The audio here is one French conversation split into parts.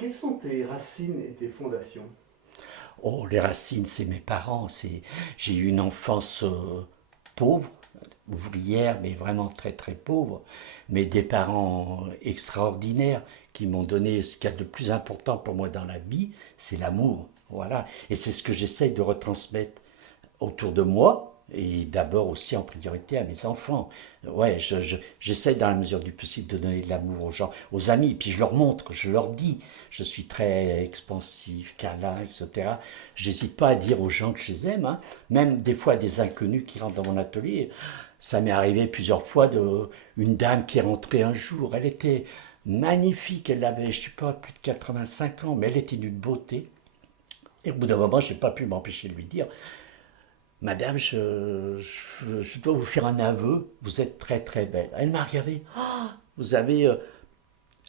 Quelles sont tes racines et tes fondations? Oh, les racines, c'est mes parents. J'ai eu une enfance pauvre, ouvrière, mais vraiment très très pauvre. Mais des parents extraordinaires qui m'ont donné ce qu'il y a de plus important pour moi dans la vie, c'est l'amour. Voilà. Et c'est ce que j'essaye de retransmettre autour de moi et d'abord aussi en priorité à mes enfants. Ouais, j'essaie dans la mesure du possible de donner de l'amour aux gens, aux amis, puis je leur montre, je leur dis, je suis très expansif, câlin, etc. J'hésite pas à dire aux gens que je les aime, hein. Même des fois des inconnus qui rentrent dans mon atelier. Ça m'est arrivé plusieurs fois une dame qui est rentrée un jour, elle était magnifique, elle avait, je sais pas, plus de 85 ans, mais elle était d'une beauté. Et au bout d'un moment, je n'ai pas pu m'empêcher de lui dire, Madame, je dois vous faire un aveu, vous êtes très très belle. Elle m'a regardé, ah, vous avez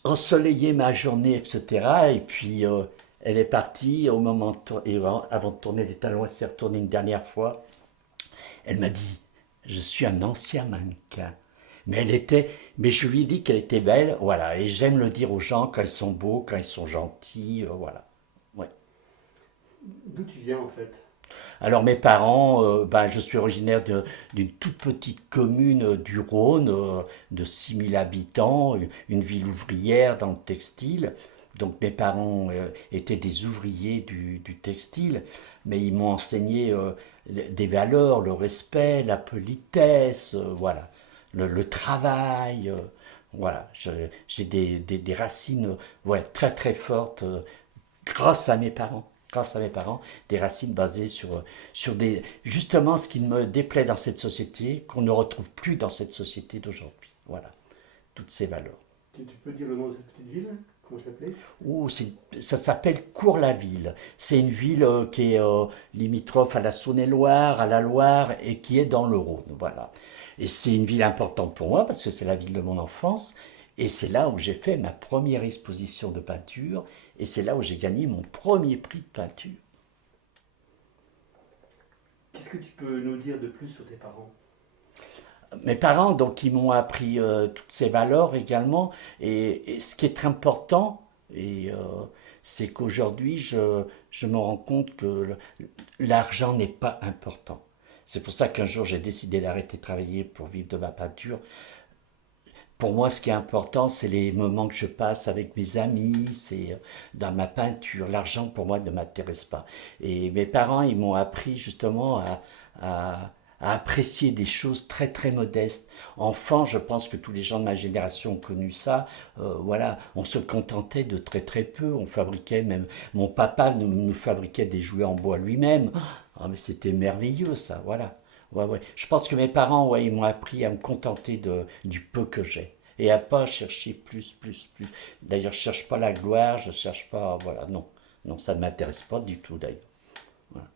ensoleillé ma journée, etc. Et puis elle est partie au moment avant de tourner les talons, elle s'est retournée une dernière fois. Elle m'a dit, je suis un ancien mannequin. Mais je lui ai dit qu'elle était belle, voilà. Et j'aime le dire aux gens quand ils sont beaux, quand ils sont gentils, voilà. Ouais. D'où tu viens en fait? Alors mes parents, ben, je suis originaire d'une toute petite commune du Rhône de 6 000 habitants, une ville ouvrière dans le textile. Donc mes parents étaient des ouvriers du textile, mais ils m'ont enseigné des valeurs, le respect, la politesse, voilà, le travail. Voilà, j'ai des racines ouais, très très fortes grâce à mes parents. Grâce à mes parents, des racines basées sur justement ce qui me déplaît dans cette société, qu'on ne retrouve plus dans cette société d'aujourd'hui. Voilà, toutes ces valeurs. Tu peux dire le nom de cette petite ville? Comment elle s'appelait? Ouh, ça s'appelle Cours-la-Ville. C'est une ville qui est limitrophe à la Saône-et-Loire, à la Loire et qui est dans le Rhône. Voilà. Et c'est une ville importante pour moi parce que c'est la ville de mon enfance. Et c'est là où j'ai fait ma première exposition de peinture. Et c'est là où j'ai gagné mon premier prix de peinture. Qu'est-ce que tu peux nous dire de plus sur tes parents? Mes parents, donc, ils m'ont appris toutes ces valeurs également. Et ce qui est très important, c'est qu'aujourd'hui, je me rends compte que l'argent n'est pas important. C'est pour ça qu'un jour, j'ai décidé d'arrêter de travailler pour vivre de ma peinture. Pour moi, ce qui est important, c'est les moments que je passe avec mes amis, c'est dans ma peinture. L'argent, pour moi, ne m'intéresse pas. Et mes parents, ils m'ont appris justement à apprécier des choses très très modestes. Enfant, je pense que tous les gens de ma génération ont connu ça. Voilà, on se contentait de très très peu. On fabriquait même. Mon papa nous fabriquait des jouets en bois lui-même. Ah, mais c'était merveilleux ça. Voilà. Ouais, ouais. Je pense que mes parents, ouais, ils m'ont appris à me contenter du peu que j'ai. Et à pas chercher plus, plus, plus. D'ailleurs, je cherche pas la gloire, je cherche pas, voilà, non. Non, ça ne m'intéresse pas du tout d'ailleurs. Voilà.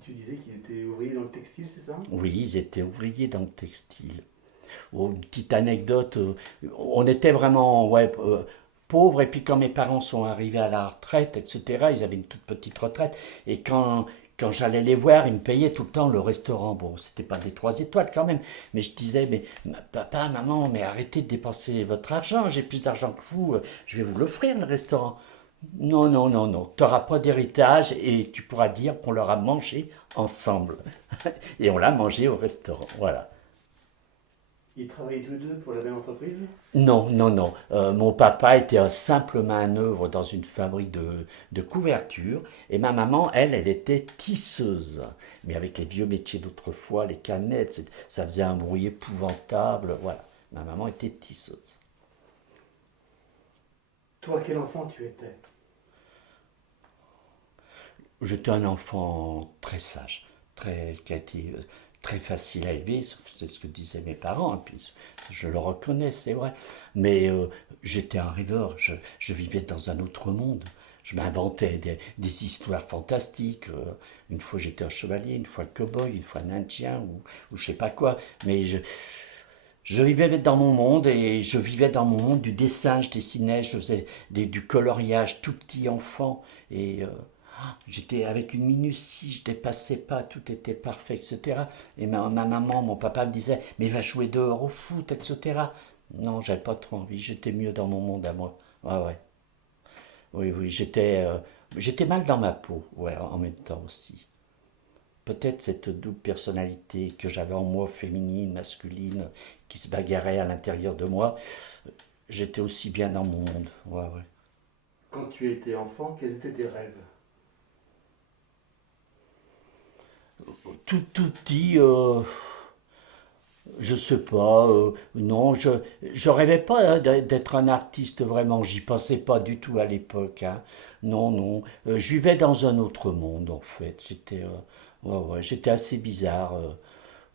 Tu disais qu'ils étaient ouvriers dans le textile, c'est ça? Oui, ils étaient ouvriers dans le textile. Oh, une petite anecdote, on était vraiment, ouais, pauvres, et puis quand mes parents sont arrivés à la retraite, etc., ils avaient une toute petite retraite, et quand j'allais les voir, ils me payaient tout le temps le restaurant. Bon, c'était pas des 3 étoiles quand même, mais je disais, mais papa, maman, mais arrêtez de dépenser votre argent, j'ai plus d'argent que vous, je vais vous l'offrir le restaurant. Non, non, non, non, tu n'auras pas d'héritage et tu pourras dire qu'on leur a mangé ensemble. Et on l'a mangé au restaurant, voilà. Ils travaillaient tous les deux pour la même entreprise? Non, non, non. Mon papa était un simple manœuvre dans une fabrique de couverture et ma maman, elle était tisseuse. Mais avec les vieux métiers d'autrefois, les canettes, ça faisait un bruit épouvantable. Voilà. Ma maman était tisseuse. Toi, quel enfant tu étais? J'étais un enfant très sage, qui a été très facile à élever, c'est ce que disaient mes parents, et puis je le reconnais, c'est vrai. Mais j'étais un rêveur, je vivais dans un autre monde. Je m'inventais des histoires fantastiques. Une fois j'étais un chevalier, une fois cow-boy, une fois un indien ou je sais pas quoi. Mais je vivais dans mon monde et je vivais dans mon monde du dessin, je dessinais, je faisais du coloriage tout petit enfant. Et j'étais avec une minutie, je dépassais pas, tout était parfait, etc. Et ma maman, mon papa me disait, mais va jouer dehors au foot, etc. Non, j'avais pas trop envie, j'étais mieux dans mon monde à moi. Ouais, ouais. Oui, oui, j'étais mal dans ma peau, ouais, en même temps aussi. Peut-être cette double personnalité que j'avais en moi, féminine, masculine, qui se bagarrait à l'intérieur de moi, j'étais aussi bien dans mon monde. Ouais, ouais. Quand tu étais enfant, quels étaient tes rêves? Tout petit, je sais pas, non, je rêvais pas hein, d'être un artiste vraiment, j'y pensais pas du tout à l'époque, hein. Non, non, je vivais dans un autre monde en fait, ouais, ouais, j'étais assez bizarre,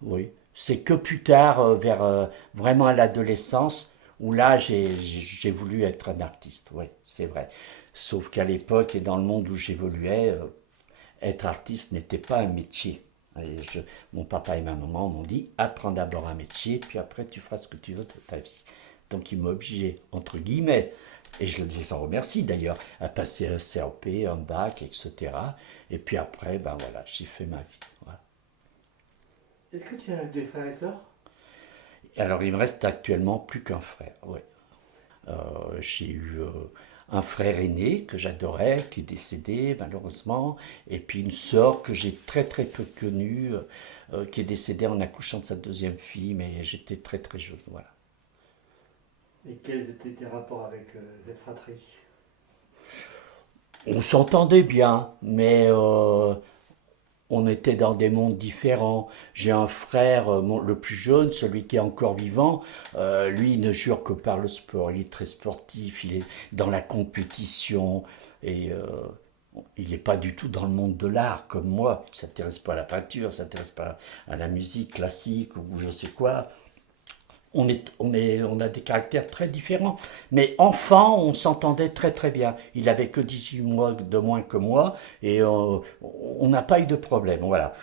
oui. C'est que plus tard, vers vraiment à l'adolescence, où là j'ai voulu être un artiste, oui, c'est vrai. Sauf qu'à l'époque et dans le monde où j'évoluais, être artiste n'était pas un métier. Et mon papa et ma maman m'ont dit apprends d'abord un métier, puis après tu feras ce que tu veux de ta vie. Donc ils m'ont obligé, entre guillemets, et je le dis sans remercie d'ailleurs, à passer un CAP, un bac, etc. Et puis après, ben voilà, j'ai fait ma vie. Voilà. Est-ce que tu as des frères et sœurs? Alors il me reste actuellement plus qu'un frère. Ouais. J'ai eu un frère aîné que j'adorais, qui est décédé malheureusement, et puis une sœur que j'ai très très peu connue, qui est décédée en accouchant de sa deuxième fille, mais j'étais très très jeune. Voilà. Et quels étaient tes rapports avec cette fratrie? On s'entendait bien, mais on était dans des mondes différents. J'ai un frère, le plus jeune, celui qui est encore vivant, lui il ne jure que par le sport. Il est très sportif, il est dans la compétition et il n'est pas du tout dans le monde de l'art comme moi. Il ne s'intéresse pas à la peinture, il ne s'intéresse pas à la musique classique ou je sais quoi. On a des caractères très différents. Mais enfant, on s'entendait très très bien. Il avait que 18 mois de moins que moi et on n'a pas eu de problème. Voilà.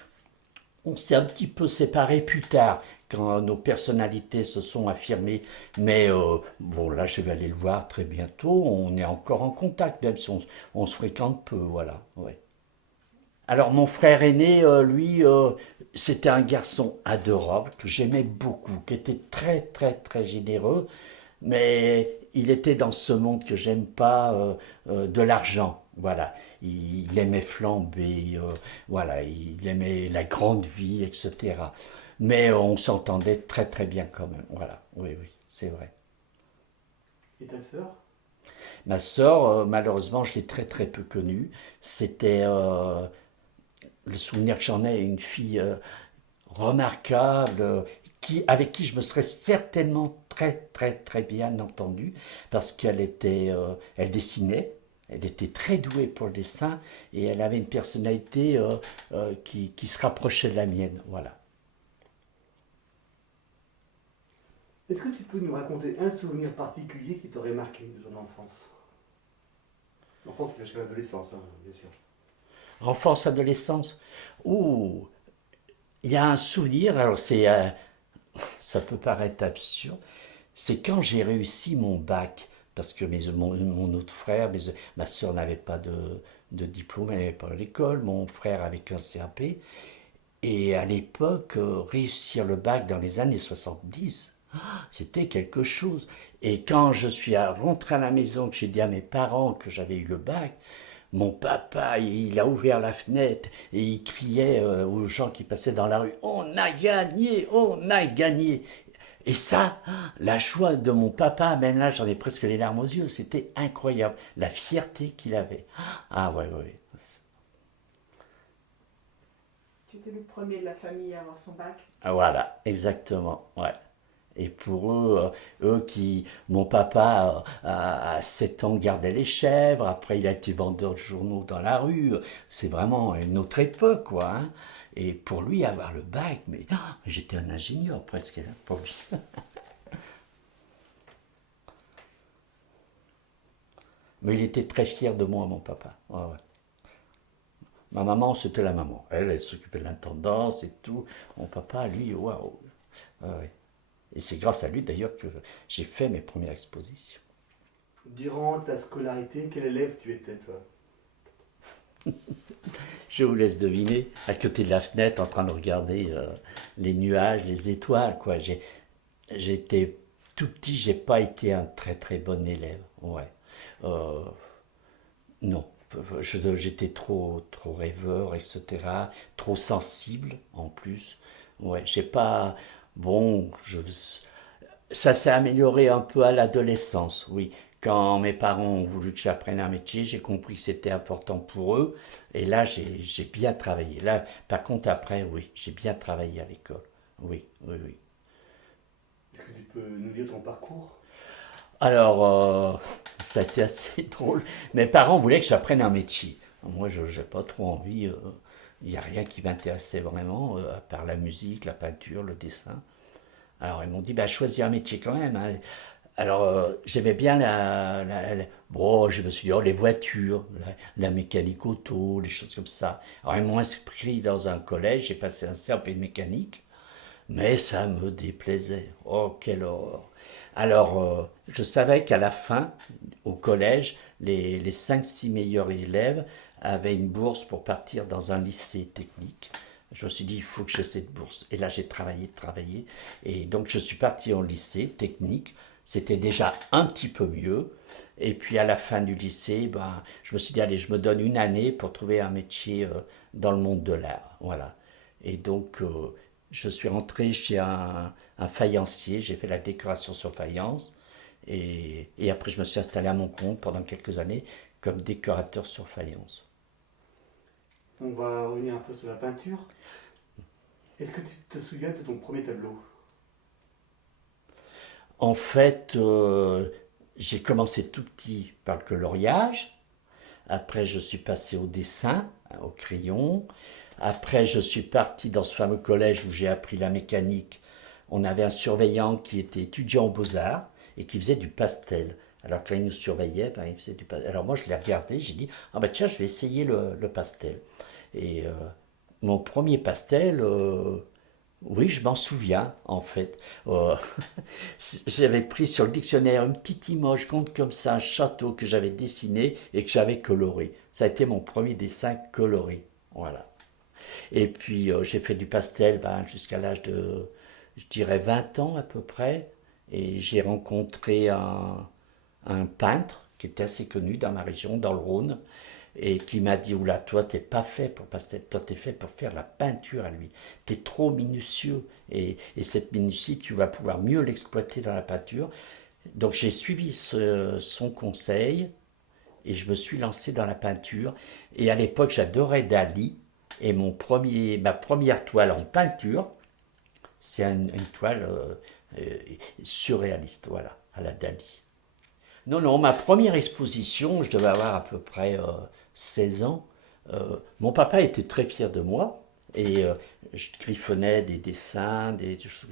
On s'est un petit peu séparés plus tard quand nos personnalités se sont affirmées. Mais bon, là, je vais aller le voir très bientôt. On est encore en contact, même si on se fréquente peu. Voilà. Ouais. Alors mon frère aîné, lui, c'était un garçon adorable que j'aimais beaucoup, qui était très très très généreux, mais il était dans ce monde que j'aime pas, de l'argent. Voilà, il aimait flamber, voilà, il aimait la grande vie, etc. Mais on s'entendait très très bien quand même. Voilà, oui oui, c'est vrai. Et ta sœur? Ma sœur, malheureusement, je l'ai très très peu connue. C'était le souvenir que j'en ai, une fille remarquable, avec qui je me serais certainement très très très bien entendu, parce elle dessinait, elle était très douée pour le dessin, et elle avait une personnalité qui se rapprochait de la mienne, voilà. Est-ce que tu peux nous raconter un souvenir particulier qui t'aurait marqué de ton enfance? L'enfance qui va jusqu'à l'adolescence, hein, bien sûr. Enfance, adolescence, ouh, il y a un souvenir, alors ça peut paraître absurde, c'est quand j'ai réussi mon bac, parce que mon autre frère, ma soeur n'avait pas de diplôme, elle n'avait pas à l'école, mon frère avait qu'un CAP, et à l'époque, réussir le bac dans les années 70, c'était quelque chose. Et quand je suis rentré à la maison, que j'ai dit à mes parents que j'avais eu le bac, mon papa, il a ouvert la fenêtre et il criait aux gens qui passaient dans la rue, on a gagné, on a gagné. Et ça, la joie de mon papa, même là j'en ai presque les larmes aux yeux, c'était incroyable. La fierté qu'il avait. Ah ouais, ouais, ouais. Tu étais le premier de la famille à avoir son bac. Ah, voilà, exactement. Ouais. Et pour eux, mon papa à 7 ans gardait les chèvres, après il a été vendeur de journaux dans la rue, c'est vraiment une autre époque, quoi, hein. Et pour lui, avoir le bac, mais j'étais un ingénieur presque, là, pour lui. Mais il était très fier de moi, mon papa. Ouais, ouais. Ma maman, c'était la maman. Elle s'occupait de l'intendance et tout. Mon papa, lui, waouh. Ouais, ouais. Et c'est grâce à lui d'ailleurs que j'ai fait mes premières expositions. Durant ta scolarité, quel élève tu étais, toi? Je vous laisse deviner, à côté de la fenêtre, en train de regarder les nuages, les étoiles, quoi. J'étais tout petit, j'ai pas été un très très bon élève, ouais. Euh, Non, j'étais trop rêveur, etc. Trop sensible en plus. Ouais, j'ai pas. Bon, ça s'est amélioré un peu à l'adolescence, oui. Quand mes parents ont voulu que j'apprenne un métier, j'ai compris que c'était important pour eux. Et là, j'ai bien travaillé. Là, par contre, après, oui, j'ai bien travaillé à l'école. Oui, oui, oui. Est-ce que tu peux nous dire ton parcours? Alors, ça a été assez drôle. Mes parents voulaient que j'apprenne un métier. Moi, je n'ai pas trop envie. Il n'y a rien qui m'intéressait vraiment, à part la musique, la peinture, le dessin. Alors, ils m'ont dit, bah, choisis un métier quand même, hein. Alors, j'aimais bien bon, je me suis dit, oh, les voitures, la mécanique auto, les choses comme ça. Alors, ils m'ont inscrit dans un collège, j'ai passé un CAP de mécanique. Mais ça me déplaisait. Oh, quelle horreur. Alors, je savais qu'à la fin, au collège, les 5-6 meilleurs élèves avaient une bourse pour partir dans un lycée technique. Je me suis dit, il faut que j'ai cette bourse. Et là, j'ai travaillé. Et donc, je suis parti en lycée technique. C'était déjà un petit peu mieux. Et puis, à la fin du lycée, ben, je me suis dit, allez, je me donne une année pour trouver un métier dans le monde de l'art. Voilà. Et donc, je suis rentré chez un faïencier, j'ai fait la décoration sur faïence, et après je me suis installé à mon compte pendant quelques années comme décorateur sur faïence. On va revenir un peu sur la peinture. Est-ce que tu te souviens de ton premier tableau? En fait, j'ai commencé tout petit par le coloriage, après je suis passé au dessin, au crayon, après je suis parti dans ce fameux collège où j'ai appris la mécanique. On avait un surveillant qui était étudiant aux beaux-arts et qui faisait du pastel. Alors quand il nous surveillait, ben, il faisait du pastel. Alors moi je l'ai regardé, j'ai dit, ah ben tiens, je vais essayer le pastel. Et mon premier pastel, oui, je m'en souviens en fait. Euh, J'avais pris sur le dictionnaire une petite image compte comme ça, un château que j'avais dessiné et que j'avais coloré. Ça a été mon premier dessin coloré. Voilà. Et puis j'ai fait du pastel ben, jusqu'à l'âge de, je dirais, 20 ans à peu près. Et j'ai rencontré un peintre qui était assez connu dans ma région, dans le Rhône, et qui m'a dit, oula, toi, t'es pas fait pour pastel, toi, t'es fait pour faire la peinture à lui. T'es trop minutieux, et cette minutie, tu vas pouvoir mieux l'exploiter dans la peinture. Donc j'ai suivi son conseil, et je me suis lancé dans la peinture. Et à l'époque, j'adorais Dali, et ma première toile en peinture, c'est une toile euh, surréaliste, voilà, à la Dali. Non, non, ma première exposition, je devais avoir à peu près 16 ans. Mon papa était très fier de moi et je griffonnais des dessins,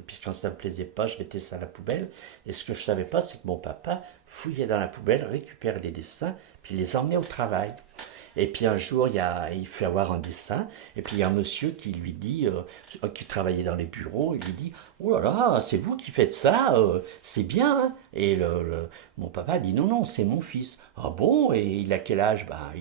puis quand ça ne me plaisait pas, je mettais ça à la poubelle. Et ce que je ne savais pas, c'est que mon papa fouillait dans la poubelle, récupérait les dessins, puis les emmenait au travail. Et puis un jour, il fait avoir un dessin, et puis il y a un monsieur qui lui dit, qui travaillait dans les bureaux, il lui dit, oh là là, c'est vous qui faites ça, c'est bien, hein. Et mon papa dit, non, non, c'est mon fils. Ah bon, et il a quel âge? Ben,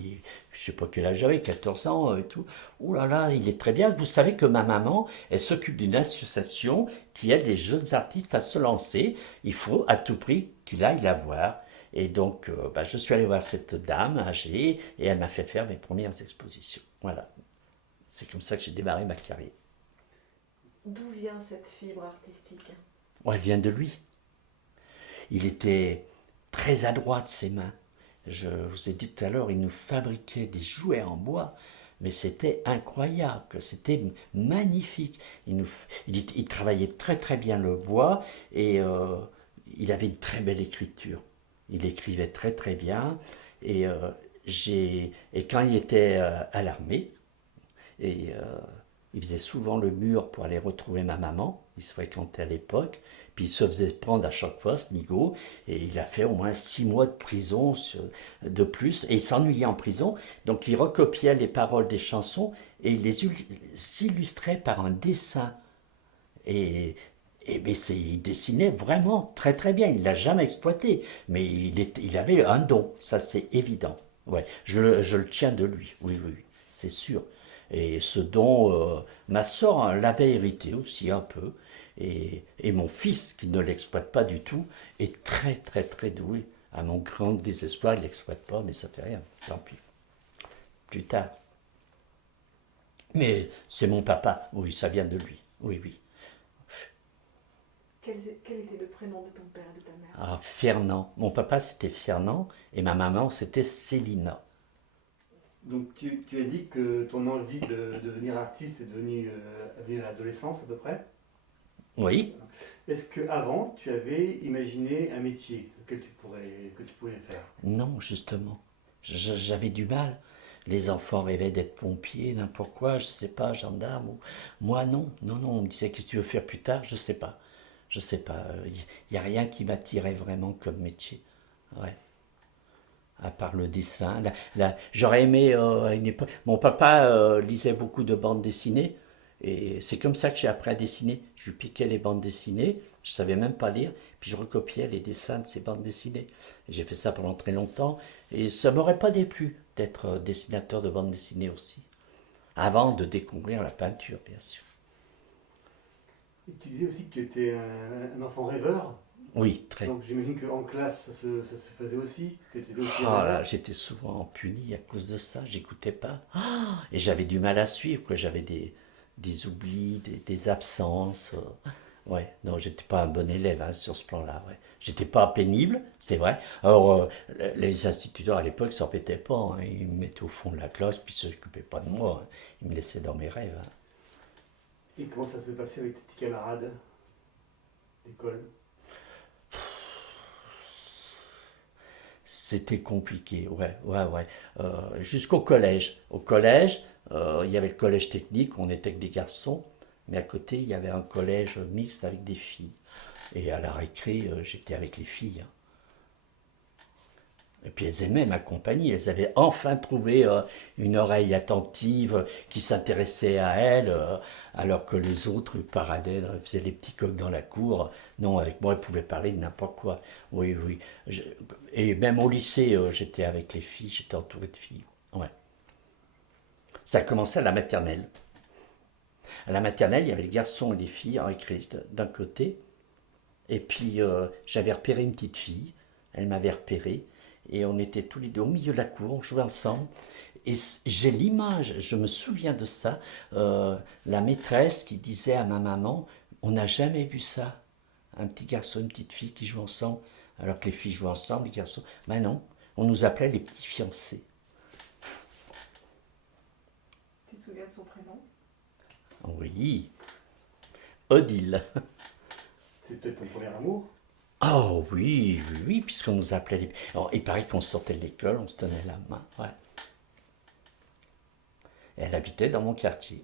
je sais pas quel âge j'avais, 14 ans et tout. Oh là là, il est très bien. Vous savez que ma maman, elle s'occupe d'une association qui aide les jeunes artistes à se lancer. Il faut à tout prix qu'il aille la voir. Et donc, bah, je suis allé voir cette dame âgée et elle m'a fait faire mes premières expositions. Voilà. C'est comme ça que j'ai démarré ma carrière. D'où vient cette fibre artistique? Bon, elle vient de lui. Il était très adroit de ses mains. Je vous ai dit tout à l'heure, il nous fabriquait des jouets en bois, mais c'était incroyable, c'était magnifique. Il travaillait très très bien le bois et il avait une très belle écriture. Il écrivait très très bien et, et quand il était à l'armée, et il faisait souvent le mur pour aller retrouver ma maman. Il se fréquentait à l'époque. Puis il se faisait prendre à chaque fois, ce nigo. Et il a fait au moins 6 mois de prison de plus. Et il s'ennuyait en prison. Donc il recopiait les paroles des chansons et il les illustrait par un dessin. Et, il dessinait vraiment très très bien. Il ne l'a jamais exploité. Mais il avait un don. Ça, c'est évident. Ouais, je le tiens de lui. Oui, oui, oui, c'est sûr. Et ce dont ma sœur l'avait hérité aussi un peu. Et mon fils, qui ne l'exploite pas du tout, est très très très doué À mon grand désespoir, il ne l'exploite pas, mais ça fait rien, tant pis. Plus tard. Mais c'est mon papa, oui, ça vient de lui, oui, oui. Quel était le prénom de ton père et de ta mère? Ah, Fernand. Mon papa, c'était Fernand, et ma maman, c'était Célina. Donc tu as dit que ton envie de devenir artiste est venue à l'adolescence à peu près. Oui. Est-ce qu'avant, tu avais imaginé un métier que tu pouvais faire? Non, justement. J'avais du mal. Les enfants rêvaient d'être pompiers, n'importe quoi, je sais pas, gendarme. Moi, non. Non, non, on me disait, qu'est-ce que tu veux faire plus tard? Je sais pas. Je sais pas. Il n'y a rien qui m'attirait vraiment comme métier. Ouais. À part le dessin. J'aurais aimé à une époque. Mon papa lisait beaucoup de bandes dessinées. Et c'est comme ça que j'ai appris à dessiner. Je lui piquais les bandes dessinées. Je savais même pas lire. Puis je recopiais les dessins de ces bandes dessinées. Et j'ai fait ça pendant très longtemps. Et ça m'aurait pas déplu d'être dessinateur de bandes dessinées aussi. Avant de découvrir la peinture, bien sûr. Et tu disais aussi que tu étais un enfant rêveur. Oui, très. Donc j'imagine qu'en classe, ça se faisait aussi. Tu étais aussi Oh rêveur. là, j'étais souvent puni à cause de ça, j'écoutais pas. Ah, et j'avais du mal à suivre, quoi. J'avais des oublis, des absences. Ouais, non, j'étais pas un bon élève hein, sur ce plan-là. Ouais. J'étais pas pénible, c'est vrai. Alors, les instituteurs à l'époque s'embêtaient pas. Hein. Ils me mettaient au fond de la classe, puis ils s'occupaient pas de moi. Hein. Ils me laissaient dans mes rêves. Hein. Et comment ça se passait avec tes petits camarades d'école? C'était compliqué, ouais, ouais, ouais. Jusqu'au collège. Au collège, il y avait le collège technique, on était que des garçons, mais à côté, il y avait un collège mixte avec des filles. Et à la récré, j'étais avec les filles. Hein. Et puis elles aimaient ma compagnie, elles avaient enfin trouvé une oreille attentive qui s'intéressait à elles, alors que les autres paradaient, faisaient les petits coqs dans la cour. Non, avec moi, elles pouvaient parler de n'importe quoi. Oui, oui. Et même au lycée, j'étais avec les filles, j'étais entouré de filles. Ouais. Ça a commencé à la maternelle. À la maternelle, il y avait les garçons et les filles en récré d'un côté. Et puis, j'avais repéré une petite fille. Elle m'avait repéré. Et on était tous les deux au milieu de la cour, on jouait ensemble. Et j'ai l'image, je me souviens de ça, la maîtresse qui disait à ma maman, on n'a jamais vu ça. Un petit garçon, une petite fille qui jouent ensemble, alors que les filles jouent ensemble, les garçons. Ben non, on nous appelait les petits fiancés. Tu te souviens de son prénom? Oui, Odile. C'est peut-être ton premier amour? Oh oui, oui, oui, puisqu'on nous appelait les... Alors, il paraît qu'on sortait de l'école, on se tenait la main, ouais. Et elle habitait dans mon quartier.